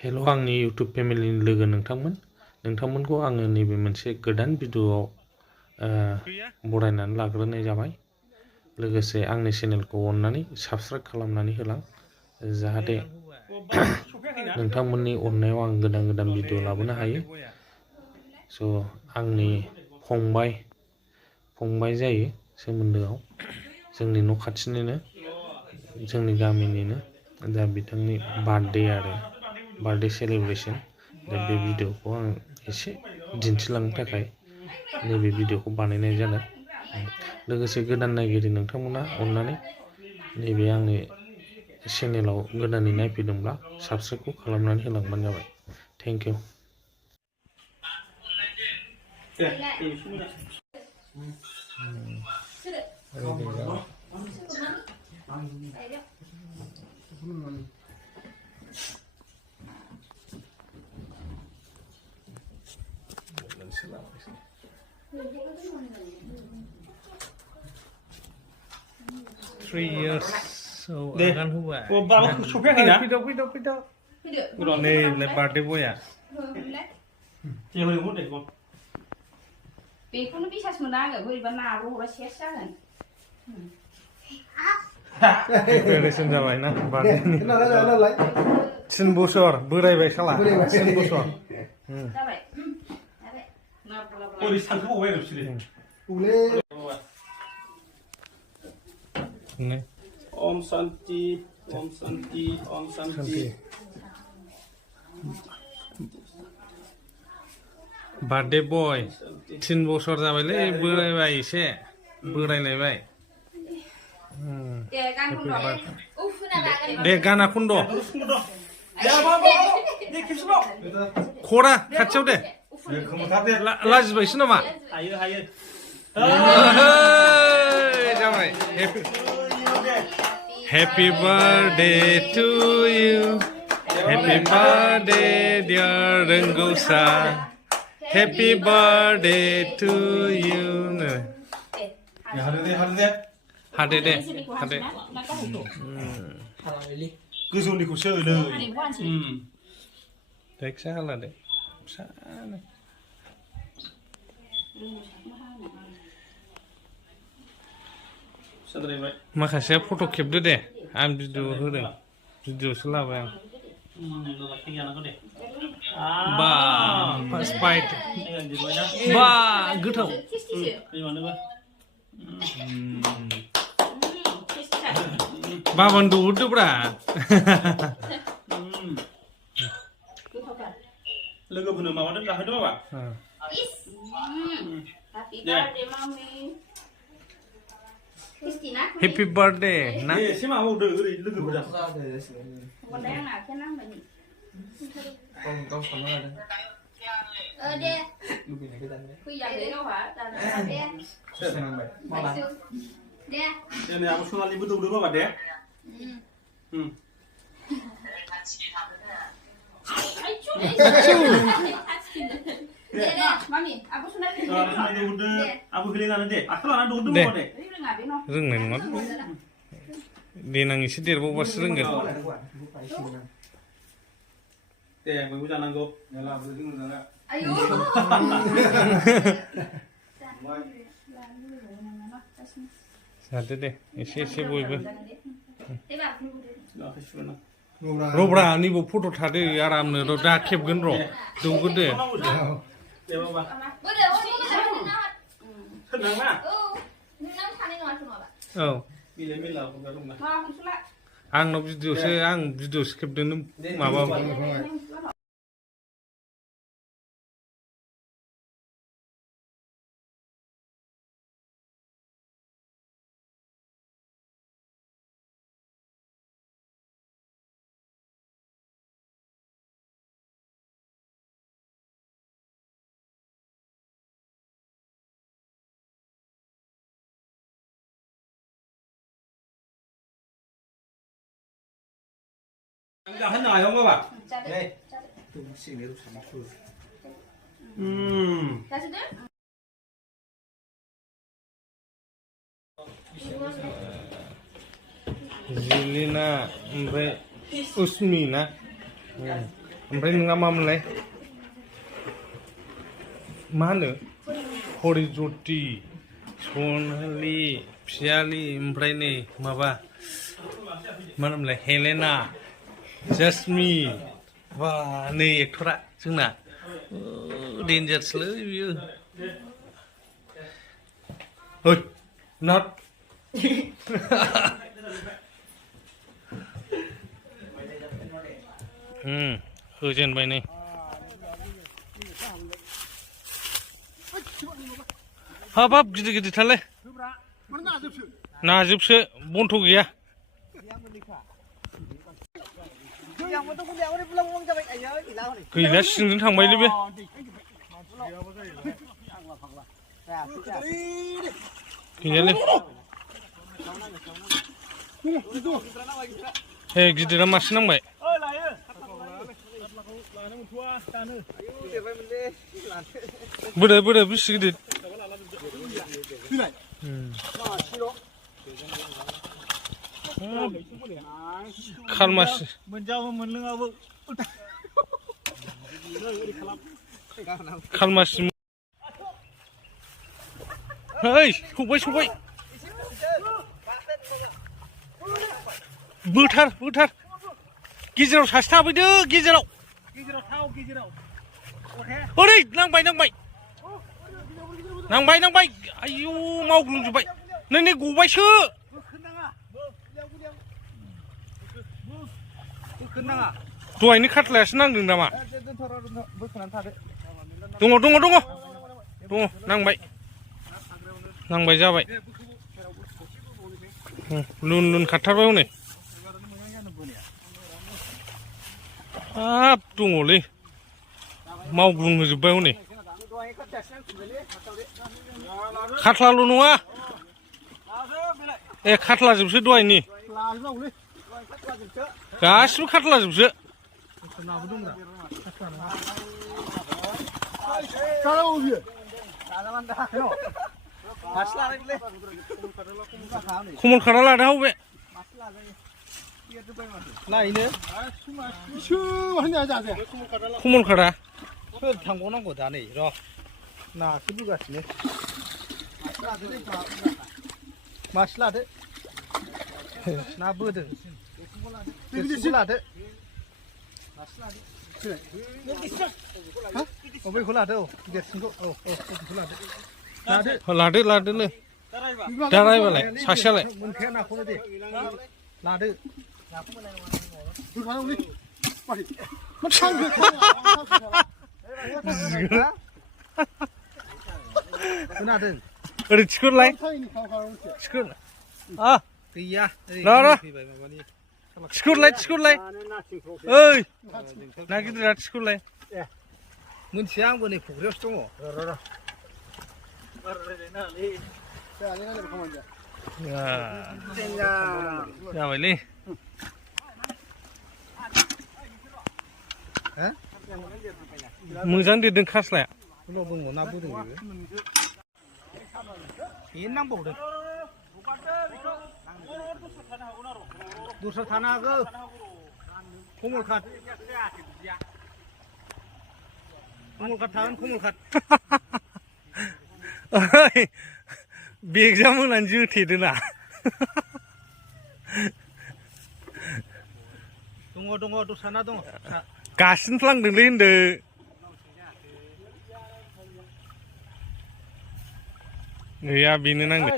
हेल' आंनि इउटुब फेमिलिनि लोगो नोंथांमोनखौ आङो नैबे मोनसे गोदान भिडिअ'आव बरायनानै लाग्रोनाय जाबाय। लोगोसे आंनि चेनेलखौ अननानै साबस्क्राइब खालामनानै होलां, जाहाथे नोंथांमोननि अननायाव आं गोदान गोदान भिडिअ' लाबोनो हायो। स' आंनि फंबाय जायो सोमोन्दोआव, जोंनि न' खाथिनिनो, जोंनि गामिनिनो। दा बिथांनि बार्थडे सेलिब्रेशन, दा बे भिडिअ'खौ आं एसे दिन्थिलांनो थाखाय नैबे भिडिअ'खौ बानायनाय जादों। लोगोसे गोदान नायगिरि नोंथांमोना अननानै नैबे आंनि चेनेलाव गोदानै नायफैदोंब्ला साबस्क्राइबखौ खालामनानै होलांबानो जाबाय। Thank you. Three years. So akan huwa. Oh, bawa sopnya kena? Pido. Nih, birthday boy ya. Yang mana deh kok? Bekono bisa semenang, gue iban naruh rahasia jangan. Preparation जाबाय ना birthday ni. Sin bosor, बोरायबाय साला. Sin bosor. जाबाय. Oh, di sana mau bayar sih. Nih. Om Santi. Birthday boy. 3 बोसोर जाबायलै, बोरायबाय एसे. बोरायलायबाय. दे गाना खन्द'। खरा खाथियाव दे। लाजिबायसो नामा? Hayo. जाबाय। Happy birthday to you. Happy birthday dear Renggosa. Happy birthday to you. हादे दे। गोजौनिखौसो होनो। फिसा हाला दे। फिसानो। माखासेया फट' खेबदो दे, आं भिडिअ होदों, भिडिअसो लाबाय आं। बा फार्स्ट बाइट, बा गोथाव। बाबानो दौहरदोब्रा। लोगोफोरनो माबादों जाहोदो बाबा। Happy birthday ना? एसे माबावदो ओरै लोगोफोर जाहो। दे फैयाखै गावहा दे नै आब' सनालिबो दौदो बाबा दे। दे मामि आबो सनालि दौदो, आबो गोलैनानै दे, आखाइ लानानै दौदो बाबा दे। रोंनाय नङा। देनां एसे देरबावबासो रोंगोन। दे बयबो जानांगौ। आयौ जादो दे एसे बयबो। आखाइ सुना। रब्रा नैबो फट' थादो आरामनो र' दा खेबगोन र' दौगोदो। दे बाबा। सोरनांना? औ। बिलाइ मेला हरगा दंना। आंनाव भिडिअसो खेबदों नों माबा। जाहोनो हायो बाबा। जिलिना ओमफ्राय उसमि ना ओमफ्राय नोंहा मामोनलाय मा होनो हरिज्योति सनालि पियालि ओमफ्राय नै माबा मा होनोमोनलाय हेलेना जासमि बा नै एक्टरा जोंना डेन्जारसलै बियो ओइ नट होजेनबाय नै हाब हाब गिदिर गिदिरथारलै नाजोबसो बन्थ' गैया गैला सिंजों थांबायलै बे गैयालै ए गिदिरा मासे नांबाय बोरो बोरो बेसे गिदिर खालमासि खालमासि ओइ सौबाय सौबाय बोथार बोथार गेजेराव सासे थाफैदो गेजेराव ओरै नांबाय नांबाय नांबाय नांबाय आयौ मावग्लुंजोब्बाय नै गबायसो दहायनि खाथलायासो नांदों नामा दङ दङ दङ दङ नांबाय नांबाय जाबाय लुन लुन खारथारबाय हनै हाब दङलै मावग्लुंहोजोब्बाय हनै खाथलाल' नङा ए खाथलाजोबसो दहायनि गासिबो खाथलाजोबसो खमल खारा लादो हाव बे खमल खारा सोर थांबावनांगौ दा नै र' नासो बोगासिनो मासे लादो ना बोदों लादो बैखौ लादो औ देरसिनखौ औ बेखौ लादो लादो लादोनो दारायबालाय सासेयालाय मोनखाया नाखौनो दे लादो खोनादों ओरै थिखोलाय थिखो गैया थिखोलाय थिखोलाय ओइ ना गिदिरा थिखोलाय मोनथिया आंबो नै फुख्रियावसो दङ जाबायलै मोजां देरदों खास्लाया दङ ना बोदों बेनो नांबावदों दस्रा थानो हागौ कमल काट थागोन कमल काट बेगजा मोनानै जोथेदो ना दङ दस्रा ना दङ गासिनफ्लांदोंलै होनदो गैया बेनो नांदों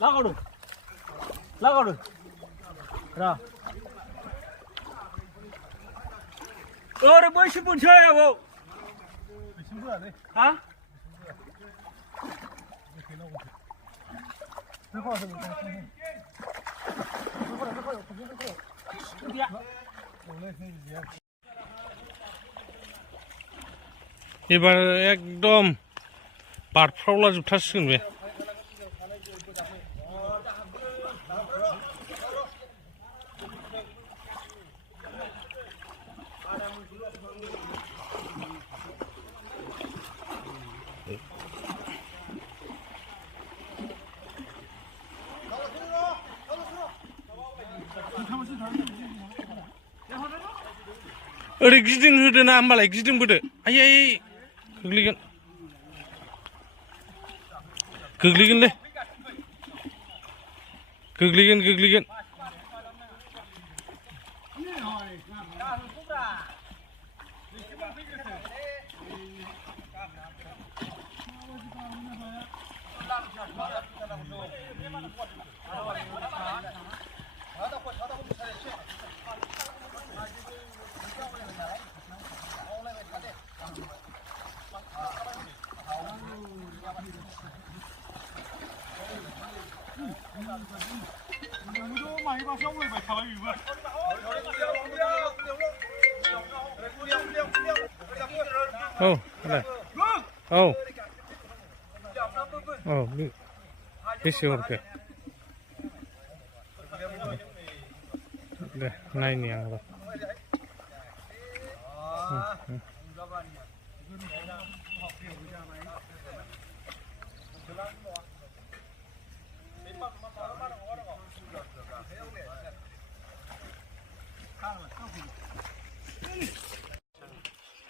लागावदों र' ओरै बैसिम बोनसै आबौ हा एबार एकदम बारफ्रावला जोबथारसिगोन बे ओरै गिदिंहोदो ना होमबालाय गिदिंबोदो आयै गोग्लैगोन गोग्लैगोनलै गोग्लैगोन औ औ औ बेसे हरखो दे नायनि आं र'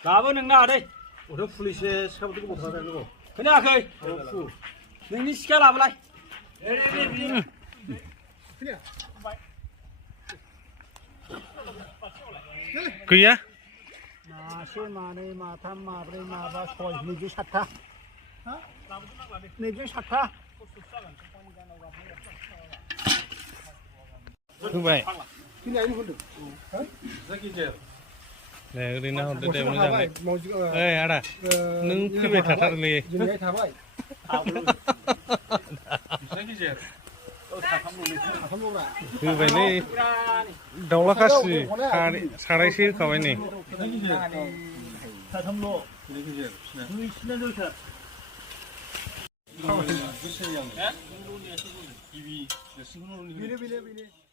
दाबो नोंना आदै अथ' पुलिसे सिखाबोथ' गोबाव थादों खोनायाखै नोंनि सिखा लाबोलाय गैया मासे मानै माथाम माब्रै माबा सय नैजौ सातथा नैजौ सातथा होबाय फैनायनि होनदों दे ओरैनो हरदो दे मोजाङै ओइ आदा नों फैबाय थाथारलै जोंनिहाय थाबाय होबायलै दाउला खासि सारायसे होखाबाय नै बेनो